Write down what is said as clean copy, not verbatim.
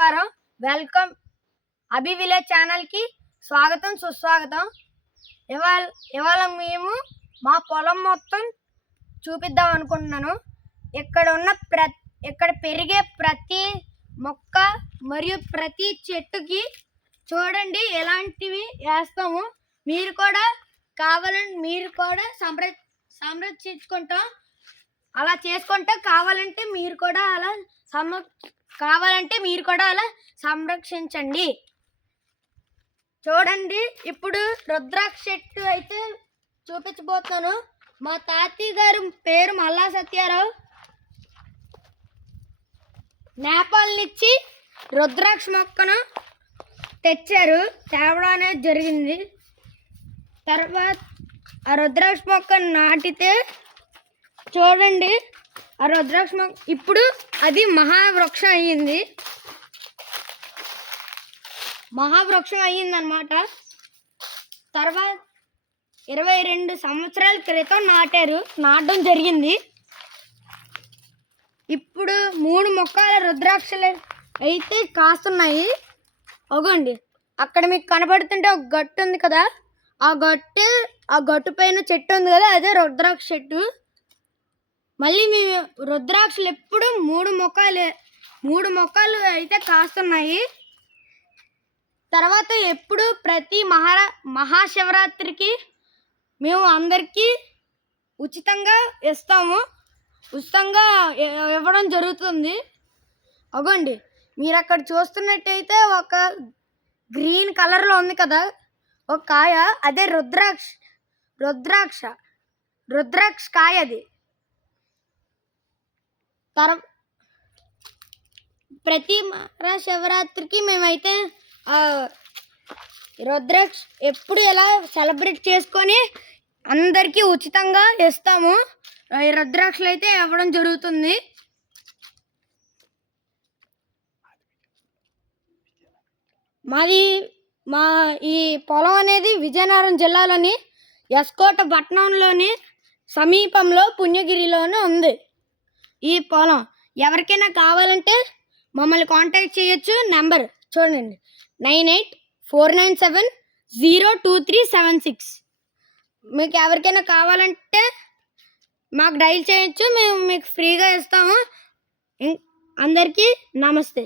నమస్కారం. వెల్కమ్ అభి విలేజ్ ఛానల్కి స్వాగతం సుస్వాగతం. ఇవాళ మేము మా పొలం మొత్తం చూపిద్దాం అనుకుంటున్నాను. ఇక్కడ పెరిగే ప్రతి మొక్క మరియు ప్రతి చెట్టుకి చూడండి ఎలాంటివి వేస్తాము. మీరు కూడా కావాలంటే మీరు కూడా సంరక్షించుకుంటాం. అలా చేసుకుంటే కావాలంటే మీరు కూడా అలా సంరక్షించండి. చూడండి, ఇప్పుడు రుద్రాక్ష చెట్టు అయితే చూపించబోతున్నాను. మా తాతయ్య గారి పేరు మల్లా సత్యారావు. నేపాల్ నుంచి రుద్రాక్ష మొక్కను తేవడం అనేది జరిగింది. తర్వాత ఆ రుద్రాక్ష మొక్కను నాటితే చూడండి, ఆ రుద్రాక్ష మొక్క ఇప్పుడు అది మహావృక్షం అయ్యిందన్నమాట. తర్వాత 22 సంవత్సరాల క్రితం నాటడం జరిగింది. ఇప్పుడు 3 మొక్కల రుద్రాక్షలు అయితే కాస్తున్నాయి. అగోండి, అక్కడ మీకు కనబడుతుంటే ఒక గట్టు ఉంది కదా, ఆ గట్టు పైన చెట్టు ఉంది కదా, అదే రుద్రాక్ష చెట్టు. మళ్ళీ మేము రుద్రాక్షలు ఎప్పుడు 3 మొక్కలు అయితే కాస్తున్నాయి. తర్వాత ఎప్పుడు ప్రతి మహాశివరాత్రికి మేము అందరికీ ఉచితంగా ఇవ్వడం జరుగుతుంది. అగోండి, మీరు అక్కడ చూస్తున్నట్టయితే ఒక గ్రీన్ కలర్లో ఉంది కదా ఒక కాయ, అదే రుద్రాక్ష కాయ. అది ప్రతి మహాశివరాత్రికి మేమైతే రుద్రాక్ష ఎప్పుడు ఎలా సెలబ్రేట్ చేసుకొని అందరికీ ఉచితంగా ఇస్తాము. ఈ రుద్రాక్షలు అయితే ఇవ్వడం జరుగుతుంది. మా ఈ పొలం అనేది విజయనగరం జిల్లాలోని ఎస్కోట పట్టణంలోని సమీపంలో పుణ్యగిరిలోనే ఉంది. ఈ పొలం ఎవరికైనా కావాలంటే మమ్మల్ని కాంటాక్ట్ చేయొచ్చు. నెంబర్ చూడండి, 9849702376. మీకు ఎవరికైనా కావాలంటే మాకు డైల్ చేయొచ్చు, మేము మీకు ఫ్రీగా ఇస్తాము. అందరికీ నమస్తే.